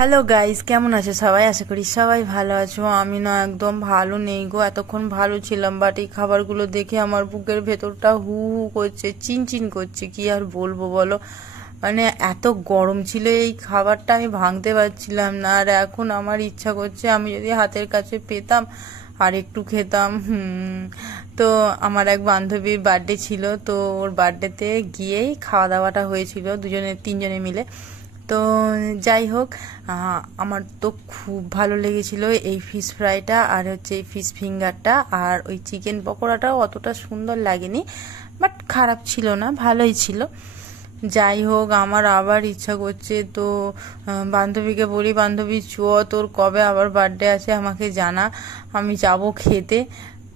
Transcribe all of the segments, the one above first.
Hello guys, কেমন আছো সবাই? আশা করি সবাই ভালো আছো। আমি না একদম ভালো নেই গো। এতক্ষণ ভালো ছিলাম, বাট এই খাবারগুলো দেখে আমার বুকের ভেতরটা হু হু করছে, চিনচিন করছে। কি আর বলবো বলো, মানে এত গরম ছিল এই খাবারটা, আমি ভাঙতে পারছিলাম না। আর এখন আমার ইচ্ছা করছে আমি যদি হাতের কাছে পেতাম আর একটু খেতাম। তো আমার এক বান্ধবীর বার্থডে ছিল, তো ওর বার্থডেতে গিয়েই খাওয়া দাওয়াটা হয়েছিল দুজনে তিনজনে মিলে। তো যাই হোক, আমার তো খুব ভালো লেগেছিল এই ফিশ ফ্রাইটা, আর হচ্ছে এই ফিশ ফিঙ্গারটা, আর ওই চিকেন পকোড়াটাও অতটা সুন্দর লাগেনি, বাট খারাপ ছিল না, ভালোই ছিল। যাই হোক, আমার আবার ইচ্ছা করছে। তো বান্ধবীকে বলি, বান্ধবী চ, তোর কবে আবার বার্থডে আছে আমাকে জানা, আমি যাব খেতে।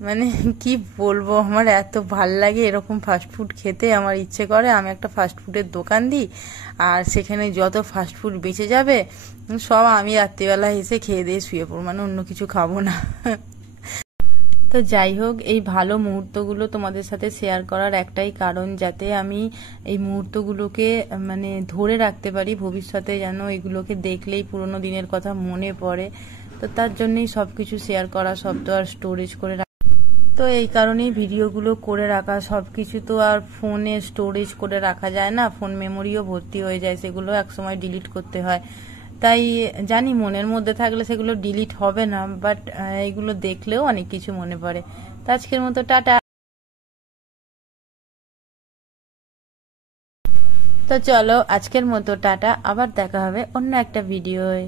মানে কি বলবো, আমার এত ভাল লাগে এরকম ফাস্টফুড খেতে। আমার ইচ্ছে করে আমি একটা ফাস্টফুডের দোকান দিই, আর সেখানে যত ফাস্টফুড বেঁচে যাবে সব আমি রাত্রিবেলা এসে খেয়ে দিয়ে শুয়ে পড়ব, মানে অন্য কিছু খাবো না। তো যাই হোক, এই ভালো মুহূর্তগুলো তোমাদের সাথে শেয়ার করার একটাই কারণ, যাতে আমি এই মুহূর্তগুলোকে মানে ধরে রাখতে পারি ভবিষ্যতে, যেন এগুলোকে দেখলেই পুরোনো দিনের কথা মনে পড়ে। তো তার জন্যই সবকিছু শেয়ার করা, সব তো আর স্টোরেজ করে। তো এই কারণেই ভিডিওগুলো করে রাখা। সব কিছু তো আর ফোনে স্টোরেজ করে রাখা যায় না, ফোন মেমোরিও ভর্তি হয়ে যায়, সেগুলো একসময় ডিলিট করতে হয়। তাই জানি মনের মধ্যে থাকলে সেগুলো ডিলিট হবে না, বাট এগুলো দেখলেও অনেক কিছু মনে পড়ে। তো আজকের মতো টাটা। তো চলো, আজকের মতো টাটা, আবার দেখা হবে অন্য একটা ভিডিওয়।